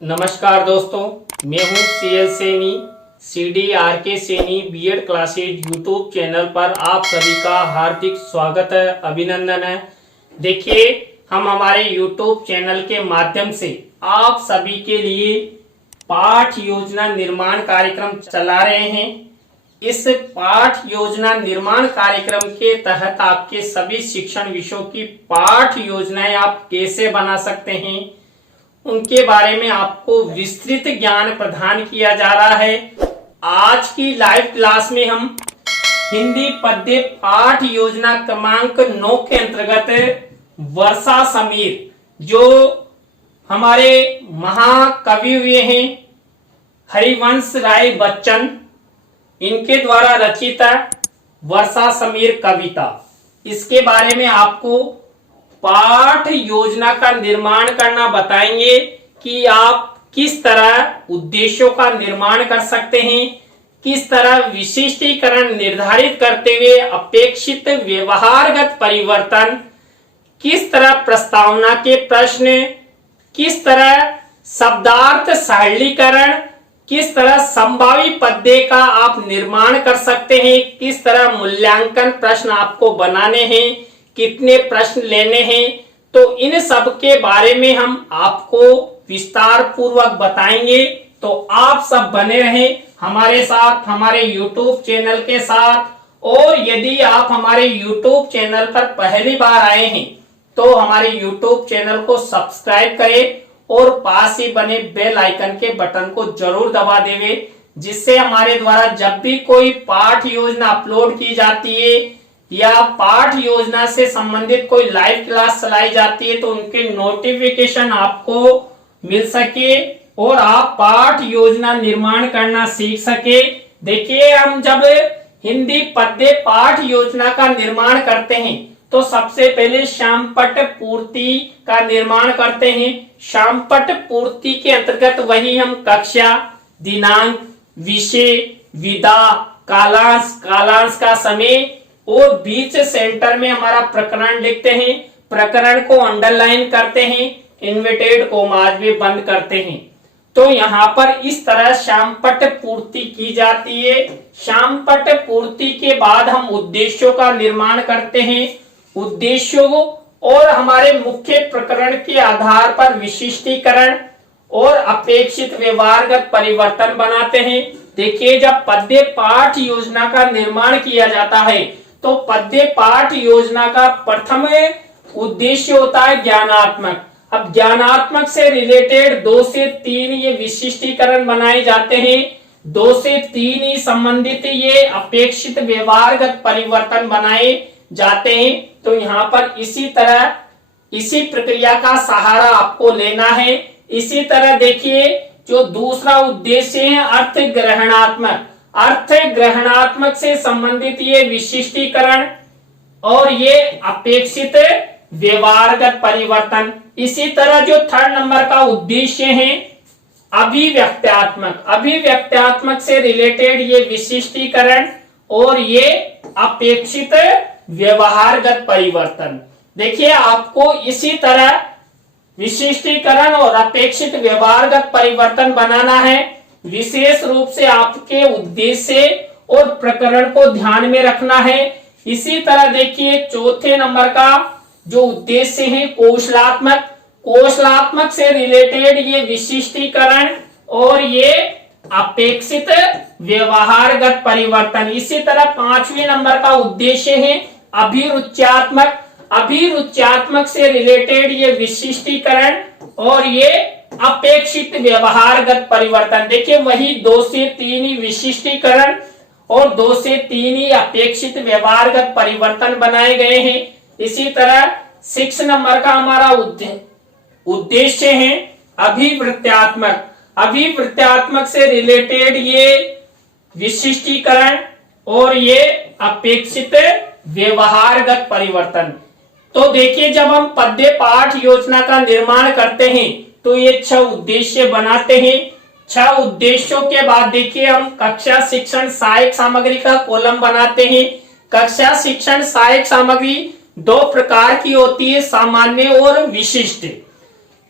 नमस्कार दोस्तों, मैं हूं C L Saini, CDRK Saini B Ed classes YouTube channel पर आप सभी का हार्दिक स्वागत है, अभिनंदन है। देखिए, हम हमारे यूट्यूब चैनल के माध्यम से आप सभी के लिए पाठ योजना निर्माण कार्यक्रम चला रहे हैं। इस पाठ योजना निर्माण कार्यक्रम के तहत आपके सभी शिक्षण विषयों की पाठ योजनाएं आप कैसे बना सकते हैं, उनके बारे में आपको विस्तृत ज्ञान प्रदान किया जा रहा है। आज की लाइव क्लास में हम हिंदी पद्य पाठ योजना क्रमांक 9 के अंतर्गत वर्षा समीर, जो हमारे महाकवि हुए हैं हरिवंश राय बच्चन, इनके द्वारा रचित वर्षा समीर कविता, इसके बारे में आपको पाठ योजना का निर्माण करना बताएंगे कि आप किस तरह उद्देश्यों का निर्माण कर सकते हैं, किस तरह विशिष्टीकरण निर्धारित करते हुए अपेक्षित व्यवहारगत परिवर्तन, किस तरह प्रस्तावना के प्रश्न, किस तरह शब्दार्थ सरलीकरण, किस तरह संभावी पद्य का आप निर्माण कर सकते हैं, किस तरह मूल्यांकन प्रश्न आपको बनाने हैं, कितने प्रश्न लेने हैं। तो इन सब के बारे में हम आपको विस्तार पूर्वक बताएंगे। तो आप सब बने रहें हमारे साथ, हमारे YouTube चैनल के साथ। और यदि आप हमारे YouTube चैनल पर पहली बार आए हैं तो हमारे YouTube चैनल को सब्सक्राइब करें और पास ही बने बेल आइकन के बटन को जरूर दबा देवे, जिससे हमारे द्वारा जब भी कोई पाठ योजना अपलोड की जाती है या पाठ योजना से संबंधित कोई लाइव क्लास चलाई जाती है तो उनके नोटिफिकेशन आपको मिल सके और आप पाठ योजना निर्माण करना सीख सके। देखिए, हम जब हिंदी पद्य पाठ योजना का निर्माण करते हैं तो सबसे पहले शामपट पूर्ति का निर्माण करते हैं। शामपट पूर्ति के अंतर्गत वही हम कक्षा, दिनांक, विषय, विधा, कालांश, कालांश का समय और बीच सेंटर में हमारा प्रकरण लिखते हैं। प्रकरण को अंडरलाइन करते हैं, इन्वर्टेड कोमाज में बंद करते हैं। तो यहाँ पर इस तरह शामपट पूर्ति की जाती है। शामपट पूर्ति के बाद हम उद्देश्यों का निर्माण करते हैं। उद्देश्यों और हमारे मुख्य प्रकरण के आधार पर विशिष्टीकरण और अपेक्षित व्यवहारगत परिवर्तन बनाते हैं। देखिए, जब पद्य पाठ योजना का निर्माण किया जाता है तो पद्य पाठ योजना का प्रथम उद्देश्य होता है ज्ञानात्मक। अब ज्ञानात्मक से रिलेटेड 2 से 3 ये विशिष्टीकरण बनाए जाते हैं। 2 से 3 ही संबंधित ये अपेक्षित व्यवहारगत परिवर्तन बनाए जाते हैं। तो यहाँ पर इसी तरह इसी प्रक्रिया का सहारा आपको लेना है। इसी तरह देखिए, जो दूसरा उद्देश्य है अर्थ ग्रहणात्मक, अर्थ ग्रहणात्मक से संबंधित ये विशिष्टीकरण और ये अपेक्षित व्यवहारगत परिवर्तन। इसी तरह जो 3rd नंबर का उद्देश्य है अभिव्यक्त्यात्मक, अभिव्यक्त्यात्मक से रिलेटेड ये विशिष्टीकरण और ये अपेक्षित व्यवहारगत परिवर्तन। देखिए, आपको इसी तरह विशिष्टीकरण और अपेक्षित व्यवहारगत परिवर्तन बनाना है। विशेष रूप से आपके उद्देश्य और प्रकरण को ध्यान में रखना है। इसी तरह देखिए, 4थे नंबर का जो उद्देश्य है कौशलात्मक, कौशलात्मक से रिलेटेड ये विशिष्टीकरण और ये अपेक्षित व्यवहारगत परिवर्तन। इसी तरह 5वें नंबर का उद्देश्य है अभिरुच्यात्मक, अभिरुच्यात्मक से रिलेटेड ये विशिष्टीकरण और ये अपेक्षित व्यवहारगत परिवर्तन। देखिए, वही 2 से 3 ही विशिष्टीकरण और 2 से 3 ही अपेक्षित व्यवहारगत परिवर्तन बनाए गए हैं। इसी तरह 6 नंबर का हमारा उद्देश्य है अभिवृत्त्यात्मक, अभिवृत्त्यात्मक से रिलेटेड ये विशिष्टीकरण और ये अपेक्षित व्यवहारगत परिवर्तन। तो देखिए, जब हम पद्य पाठ योजना का निर्माण करते हैं तो ये 6 उद्देश्य बनाते हैं। 6 उद्देश्यों के बाद देखिए, हम कक्षा शिक्षण सहायक सामग्री का कॉलम बनाते हैं। कक्षा शिक्षण सहायक सामग्री 2 प्रकार की होती है, सामान्य और विशिष्ट।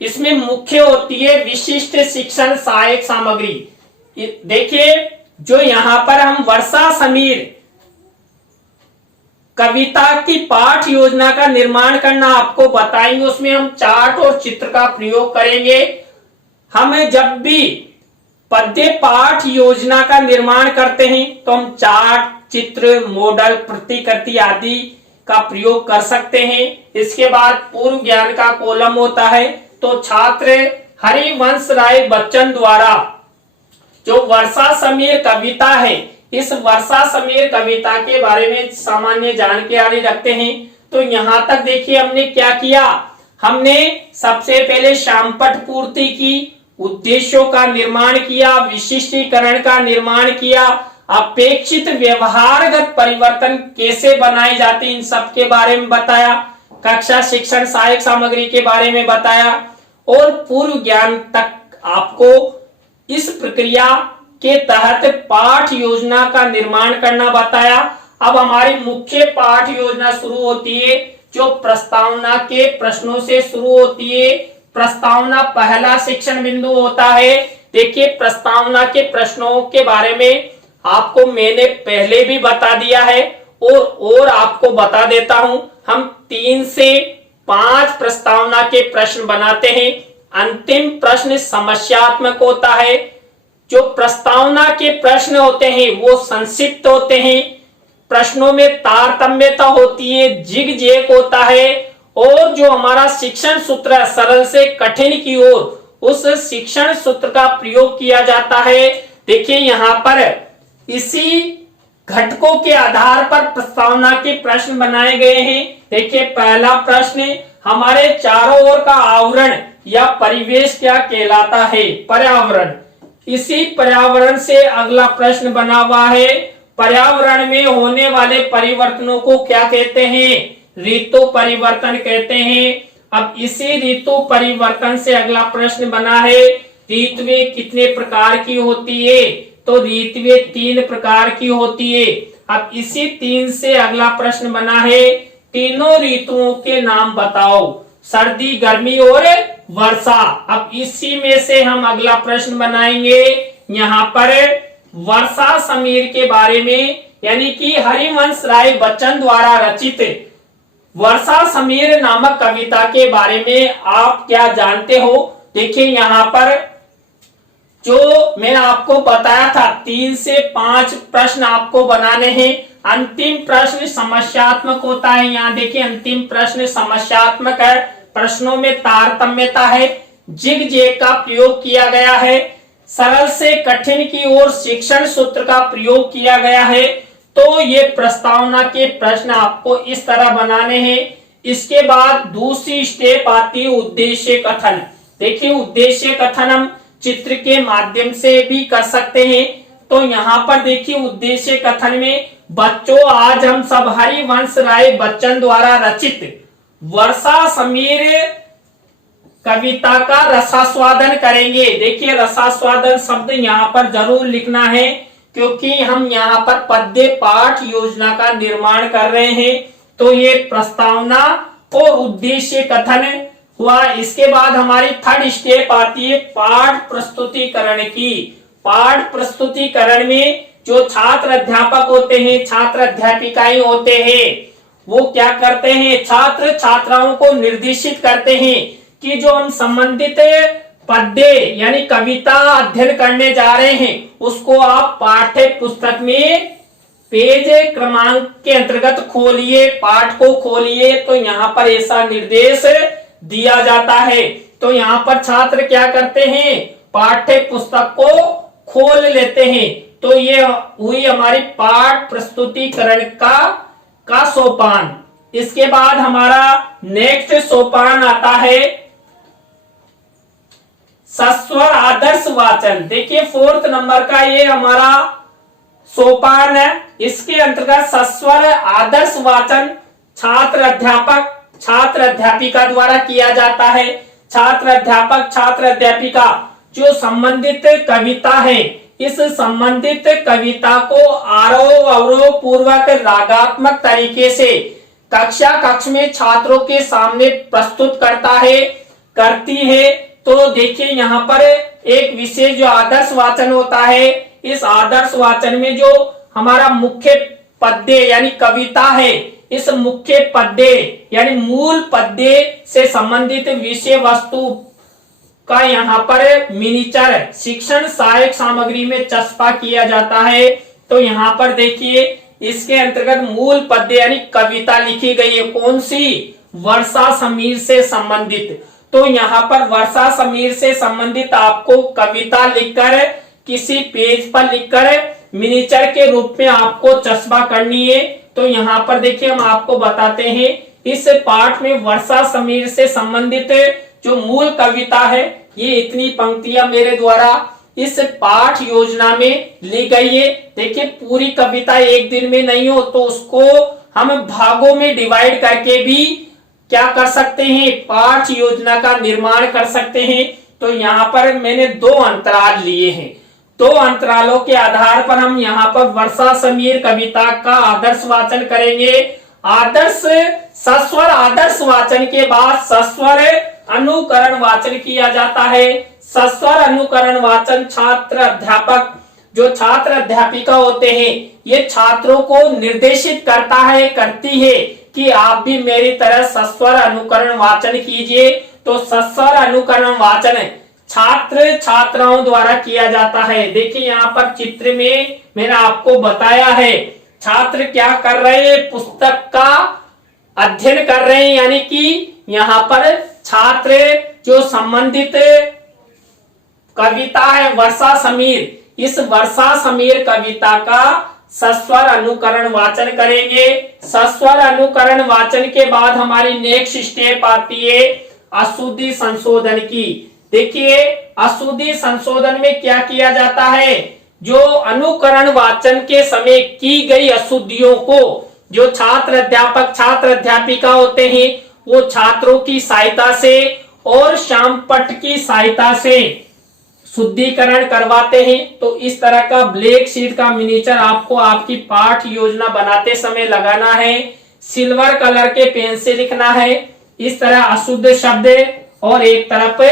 इसमें मुख्य होती है विशिष्ट शिक्षण सहायक सामग्री। देखिए जो यहाँ पर हम वर्षा समीर कविता की पाठ योजना का निर्माण करना आपको बताएंगे, उसमें हम चार्ट और चित्र का प्रयोग करेंगे। हमें जब भी पद्य पाठ योजना का निर्माण करते हैं तो हम चार्ट, चित्र, मॉडल, प्रतिकृति आदि का प्रयोग कर सकते हैं। इसके बाद पूर्व ज्ञान का कॉलम होता है, तो छात्र हरिवंश राय बच्चन द्वारा जो वर्षा समीर कविता है, इस वर्षा समीर कविता के बारे में सामान्य जानकारी रखते हैं। तो यहां तक देखिए हमने क्या किया, हमने सबसे पहले शामपट पूर्ति की, उद्देश्यों का निर्माण किया, विशिष्टीकरण का निर्माण किया, अपेक्षित व्यवहारगत परिवर्तन कैसे बनाए जाते इन सब के बारे में बताया, कक्षा शिक्षण सहायक सामग्री के बारे में बताया और पूर्व ज्ञान तक आपको इस प्रक्रिया के तहत पाठ योजना का निर्माण करना बताया। अब हमारी मुख्य पाठ योजना शुरू होती है जो प्रस्तावना के प्रश्नों से शुरू होती है। प्रस्तावना पहला शिक्षण बिंदु होता है। देखिए प्रस्तावना के प्रश्नों के बारे में आपको मैंने पहले भी बता दिया है और आपको बता देता हूं। हम 3 से 5 प्रस्तावना के प्रश्न बनाते हैं। अंतिम प्रश्न समस्यात्मक होता है। जो प्रस्तावना के प्रश्न होते हैं वो संक्षिप्त होते हैं, प्रश्नों में तारतम्यता होती है, जिग जैग होता है और जो हमारा शिक्षण सूत्र सरल से कठिन की ओर उस शिक्षण सूत्र का प्रयोग किया जाता है। देखिए यहाँ पर इसी घटकों के आधार पर प्रस्तावना के प्रश्न बनाए गए हैं। देखिए पहला प्रश्न, हमारे चारों ओर का आवरण या परिवेश क्या कहलाता है? पर्यावरण। इसी पर्यावरण से अगला प्रश्न बना हुआ है, पर्यावरण में होने वाले परिवर्तनों को क्या कहते हैं? ऋतु परिवर्तन कहते हैं। अब इसी ऋतु परिवर्तन से अगला प्रश्न बना है, ऋतुएं कितने प्रकार की होती है? तो ऋतुएं 3 प्रकार की होती है। अब इसी 3 से अगला प्रश्न बना है, तीनों ऋतुओं के नाम बताओ, सर्दी, गर्मी और वर्षा। अब इसी में से हम अगला प्रश्न बनाएंगे यहाँ पर वर्षा समीर के बारे में, यानी कि हरिवंश राय बच्चन द्वारा रचित वर्षा समीर नामक कविता के बारे में आप क्या जानते हो? देखिए यहाँ पर जो मैंने आपको बताया था 3 से 5 प्रश्न आपको बनाने हैं। अंतिम प्रश्न समस्यात्मक होता है। यहाँ देखिए अंतिम प्रश्न समस्यात्मक है, प्रश्नों में तारतम्यता है, जिग जैग का प्रयोग किया गया है, सरल से कठिन की ओर शिक्षण सूत्र का प्रयोग किया गया है। तो ये प्रस्तावना के प्रश्न आपको इस तरह बनाने हैं। इसके बाद दूसरी स्टेप आती है उद्देश्य कथन। देखिए उद्देश्य कथन हम चित्र के माध्यम से भी कर सकते हैं। तो यहाँ पर देखिए उद्देश्य कथन में, बच्चों आज हम सब हरिवंश राय बच्चन द्वारा रचित वर्षा समीर कविता का रसास्वादन करेंगे। देखिए रसास्वादन शब्द यहाँ पर जरूर लिखना है क्योंकि हम यहाँ पर पद्य पाठ योजना का निर्माण कर रहे हैं। तो ये प्रस्तावना और उद्देश्य कथन हुआ। इसके बाद हमारी थर्ड स्टेप आती है पाठ प्रस्तुतिकरण की। पाठ प्रस्तुतिकरण में जो छात्र अध्यापक होते हैं, छात्र अध्यापिकाएं होते हैं, वो क्या करते हैं, छात्र छात्राओं को निर्देशित करते हैं कि जो हम संबंधित पद्य यानी कविता अध्ययन करने जा रहे हैं उसको आप पाठ्य पुस्तक में पेज क्रमांक के अंतर्गत खोलिए, पाठ को खोलिए। तो यहाँ पर ऐसा निर्देश दिया जाता है। तो यहाँ पर छात्र क्या करते हैं, पाठ्य पुस्तक को खोल लेते हैं। तो ये हुई हमारी पाठ प्रस्तुतिकरण का सोपान। इसके बाद हमारा नेक्स्ट सोपान आता है सस्वर आदर्श वाचन। देखिए 4th नंबर का ये हमारा सोपान है। इसके अंतर्गत सस्वर आदर्श वाचन छात्र अध्यापक छात्र अध्यापिका द्वारा किया जाता है। छात्र अध्यापक छात्र अध्यापिका जो संबंधित कविता है, इस संबंधित कविता को आरोह अवरोह पूर्वक रागात्मक तरीके से कक्षा कक्ष में छात्रों के सामने प्रस्तुत करता है। करती है। तो देखिए यहाँ पर एक विशेष जो आदर्श वाचन होता है, इस आदर्श वाचन में जो हमारा मुख्य पद्य यानी कविता है, इस मुख्य पद्य यानी मूल पद्य से संबंधित विषय वस्तु का यहाँ पर मिनिएचर शिक्षण सहायक सामग्री में चस्पा किया जाता है। तो यहाँ पर देखिए इसके अंतर्गत मूल पद्य यानी कविता लिखी गई है। कौन सी? वर्षा समीर से संबंधित। तो यहाँ पर वर्षा समीर से संबंधित आपको कविता लिखकर किसी पेज पर लिखकर मिनिएचर के रूप में आपको चस्पा करनी है। तो यहाँ पर देखिए हम आपको बताते हैं, इस पाठ में वर्षा समीर से संबंधित जो मूल कविता है, ये इतनी पंक्तियां मेरे द्वारा इस पाठ योजना में ली गई है। देखिए पूरी कविता एक दिन में नहीं हो, तो उसको हम भागों में डिवाइड करके भी क्या कर सकते हैं, पाठ योजना का निर्माण कर सकते हैं। तो यहाँ पर मैंने 2 अंतराल लिए हैं। 2 अंतरालों के आधार पर हम यहाँ पर वर्षा समीर कविता का आदर्श वाचन करेंगे। आदर्श सस्वर आदर्श वाचन के बाद सस्वर अनुकरण वाचन किया जाता है। सस्वर अनुकरण वाचन छात्र अध्यापक जो छात्र अध्यापिका होते हैं, ये छात्रों को निर्देशित करता है, करती है कि आप भी मेरी तरह सस्वर अनुकरण वाचन कीजिए। तो सस्वर अनुकरण वाचन छात्र छात्राओं द्वारा किया जाता है। देखिए यहाँ पर चित्र में मैंने आपको बताया है, छात्र क्या कर रहे हैं, पुस्तक का अध्ययन कर रहे हैं। यानी कि यहाँ पर छात्र जो संबंधित कविता है वर्षा समीर, इस वर्षा समीर कविता का सस्वर अनुकरण वाचन करेंगे। सस्वर अनुकरण वाचन के बाद हमारी नेक्स्ट स्टेप आती है अशुद्धि संशोधन की। देखिए अशुद्धि संशोधन में क्या किया जाता है, जो अनुकरण वाचन के समय की गई अशुद्धियों को जो छात्र अध्यापक छात्र अध्यापिका होते हैं, वो छात्रों की सहायता से और श्यामपट्ट की सहायता से शुद्धिकरण करवाते हैं। तो इस तरह का ब्लैक शीट का मिनिएचर आपको आपकी पाठ योजना बनाते समय लगाना है। सिल्वर कलर के पेन से लिखना है। इस तरह अशुद्ध शब्द और एक तरफ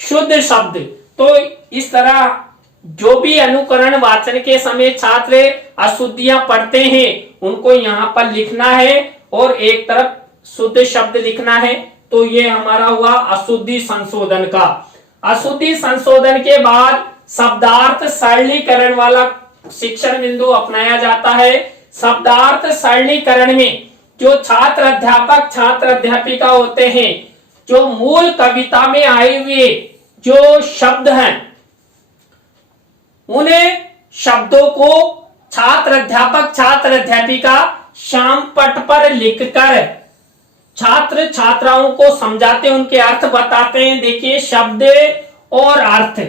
शुद्ध शब्द। तो इस तरह जो भी अनुकरण वाचन के समय छात्र अशुद्धियां पढ़ते हैं, उनको यहाँ पर लिखना है और एक तरफ शुद्ध शब्द लिखना है। तो ये हमारा हुआ अशुद्धि संशोधन का। अशुद्धि संशोधन के बाद शब्दार्थ सरलीकरण वाला शिक्षण बिंदु अपनाया जाता है। शब्दार्थ सरलीकरण में जो छात्र अध्यापक छात्र अध्यापिका होते हैं, जो मूल कविता में आए हुए जो शब्द हैं, उन्हें शब्दों को छात्र अध्यापक छात्र अध्यापिका श्यामपट्ट पर लिखकर छात्र छात्राओं को समझाते, उनके अर्थ बताते हैं। देखिए शब्द और अर्थ,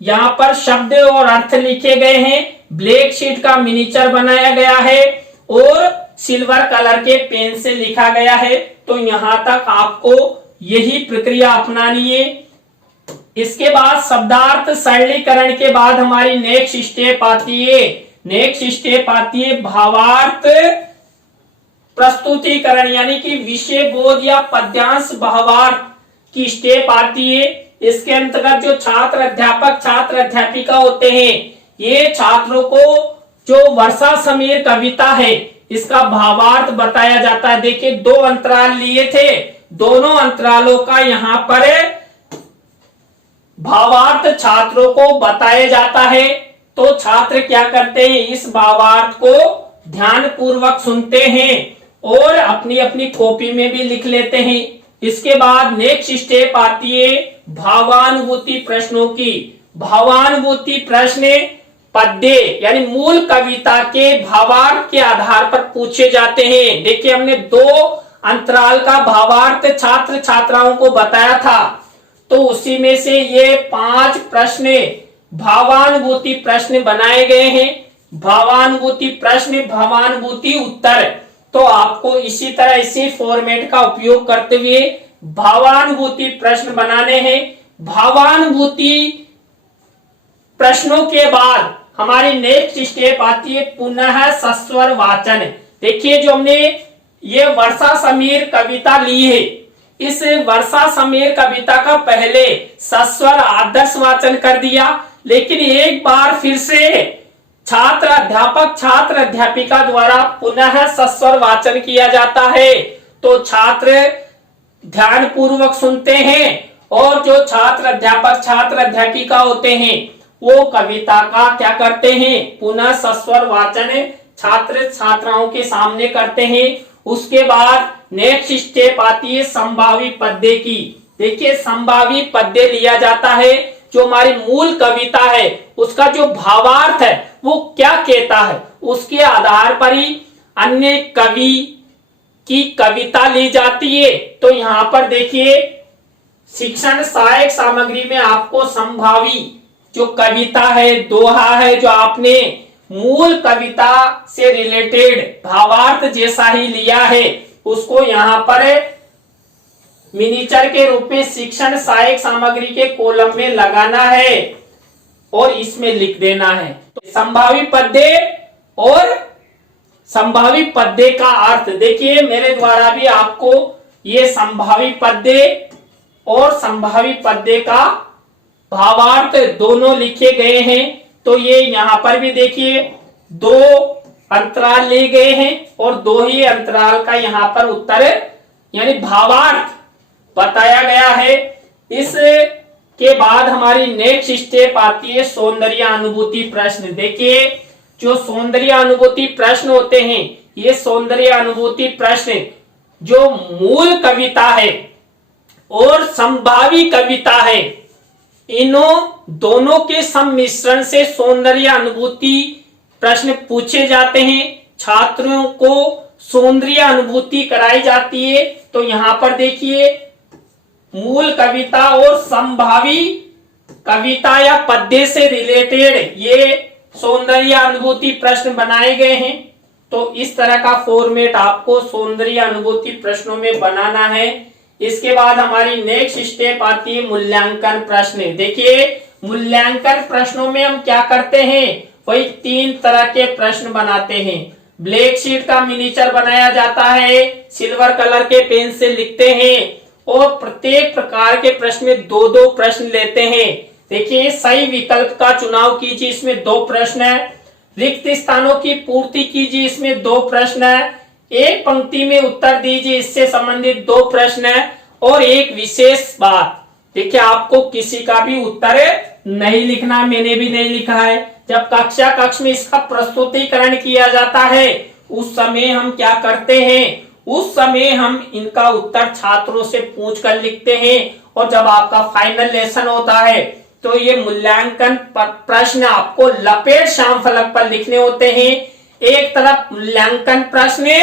यहाँ पर शब्द और अर्थ लिखे गए हैं। ब्लैक शीट का मिनिएचर बनाया गया है और सिल्वर कलर के पेन से लिखा गया है। तो यहाँ तक आपको यही प्रक्रिया अपनानी है। इसके बाद शब्दार्थ सरलीकरण के बाद हमारी नेक्स्ट स्टेप आती है। नेक्स्ट स्टेप आती है भावार्थ प्रस्तुतिकरण, यानी कि विषय बोध या पद्यांश भावार्थ की स्टेप आती है। इसके अंतर्गत जो छात्र अध्यापक छात्र अध्यापिका होते हैं, ये छात्रों को जो वर्षा समीर कविता है, इसका भावार्थ बताया जाता है। देखिए 2 अंतराल लिए थे, दोनों अंतरालों का यहाँ पर भावार्थ छात्रों को बताया जाता है। तो छात्र क्या करते हैं, इस भावार्थ को ध्यान पूर्वक सुनते हैं और अपनी अपनी कॉपी में भी लिख लेते हैं। इसके बाद नेक्स्ट स्टेप आती है भावानुभूति प्रश्नों की। भावानुभूति प्रश्न पद्य यानी मूल कविता के भावार्थ के आधार पर पूछे जाते हैं। देखिए हमने 2 अंतराल का भावार्थ छात्र छात्राओं को बताया था, तो उसी में से ये 5 प्रश्न भावानुभूति प्रश्न बनाए गए हैं। भावानुभूति प्रश्न भावानुभूति उत्तर। तो आपको इसी तरह इसी फॉर्मेट का उपयोग करते हुए भावानुभूति प्रश्न बनाने हैं। भावानुभूति प्रश्नों के बाद हमारी नेक्स्ट स्टेप आती है पुनः सस्वर वाचन। देखिए जो हमने ये वर्षा समीर कविता ली है, इस वर्षा समीर कविता का पहले सस्वर आदर्श वाचन कर दिया, लेकिन एक बार फिर से छात्र अध्यापक छात्र अध्यापिका द्वारा पुनः सस्वर वाचन किया जाता है। तो छात्र ध्यान पूर्वक सुनते हैं और जो छात्र अध्यापक छात्र अध्यापिका होते हैं वो कविता का क्या करते हैं, पुनः सस्वर वाचन छात्र छात्राओं के सामने करते हैं। उसके बाद नेक्स्ट स्टेप आती है संभावी पद्य की। देखिए संभावी पद्य लिया जाता है, जो हमारी मूल कविता है उसका जो भावार्थ है वो क्या कहता है, उसके आधार पर ही अन्य कवि की कविता ली जाती है। तो यहाँ पर देखिए शिक्षण सहायक सामग्री में आपको संभावी जो कविता है, दोहा है, जो आपने मूल कविता से रिलेटेड भावार्थ जैसा ही लिया है, उसको यहाँ पर मिनिएचर के रूप में शिक्षण सहायक सामग्री के कॉलम में लगाना है और इसमें लिख देना है। तो संभावी पद्य और संभावी पद्य का अर्थ देखिए, मेरे द्वारा भी आपको ये संभावी पद्य और संभावी पद्य का भावार्थ दोनों लिखे गए हैं। तो ये यहाँ पर भी देखिए दो अंतराल लिए गए हैं और दो ही अंतराल का यहाँ पर उत्तर यानी भावार्थ बताया गया है। इसके बाद हमारी नेक्स्ट स्टेप आती है सौंदर्य अनुभूति प्रश्न। देखिए जो सौंदर्य अनुभूति प्रश्न होते हैं, ये सौंदर्य अनुभूति प्रश्न जो मूल कविता है और संभावी कविता है, इन्हों दोनों के सम्मिश्रण से सौंदर्य अनुभूति प्रश्न पूछे जाते हैं। छात्रों को सौंदर्य अनुभूति कराई जाती है। तो यहाँ पर देखिए मूल कविता और संभावी कविता या पद्य से रिलेटेड ये सौंदर्य अनुभूति प्रश्न बनाए गए हैं। तो इस तरह का फॉर्मेट आपको सौंदर्य अनुभूति प्रश्नों में बनाना है। इसके बाद हमारी नेक्स्ट स्टेप आती है मूल्यांकन प्रश्न। देखिए मूल्यांकन प्रश्नों में हम क्या करते हैं, वही 3 तरह के प्रश्न बनाते हैं। ब्लैक शीट का मिनिएचर बनाया जाता है, सिल्वर कलर के पेन से लिखते हैं और प्रत्येक प्रकार के प्रश्न में 2-2 प्रश्न लेते हैं। देखिए सही विकल्प का चुनाव कीजिए, इसमें 2 प्रश्न है। रिक्त स्थानों की पूर्ति कीजिए, इसमें 2 प्रश्न है। एक पंक्ति में उत्तर दीजिए, इससे संबंधित 2 प्रश्न है। और एक विशेष बात, देखिए आपको किसी का भी उत्तर नहीं लिखना, मैंने भी नहीं लिखा है। जब कक्ष में इसका प्रस्तुतिकरण किया जाता है उस समय हम क्या करते हैं, उस समय हम इनका उत्तर छात्रों से पूछकर लिखते हैं। और जब आपका फाइनल लेसन होता है तो ये मूल्यांकन प्रश्न आपको लपेट श्याम फलक पर लिखने होते हैं। एक तरफ मूल्यांकन प्रश्न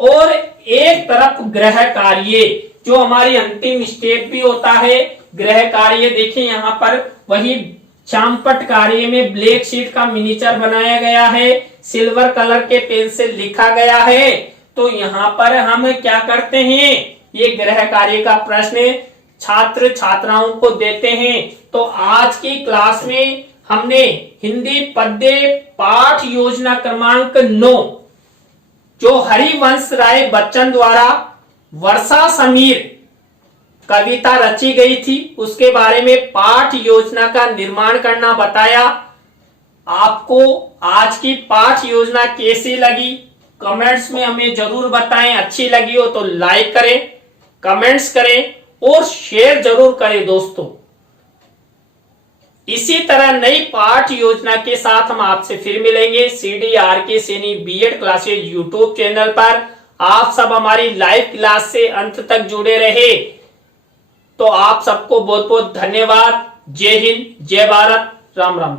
और एक तरफ गृह कार्य, जो हमारी अंतिम स्टेप भी होता है गृह कार्य। देखिए यहाँ पर वही चांपट कार्य में ब्लैक शीट का मिनिएचर बनाया गया है, सिल्वर कलर के पेन से लिखा गया है। तो यहाँ पर हम क्या करते हैं, ये गृह कार्य का प्रश्न छात्र छात्राओं को देते हैं। तो आज की क्लास में हमने हिंदी पद्य पाठ योजना क्रमांक 9 जो हरिवंश राय बच्चन द्वारा वर्षा समीर कविता रची गई थी उसके बारे में पाठ योजना का निर्माण करना बताया। आपको आज की पाठ योजना कैसी लगी कमेंट्स में हमें जरूर बताएं। अच्छी लगी हो तो लाइक करें, कमेंट्स करें और शेयर जरूर करें दोस्तों। इसी तरह नई पाठ योजना के साथ हम आपसे फिर मिलेंगे CDRK Saini B Ed classes YouTube channel पर। आप सब हमारी लाइव क्लास से अंत तक जुड़े रहे। तो आप सबको बहुत बहुत धन्यवाद। जय हिंद, जय भारत, राम राम।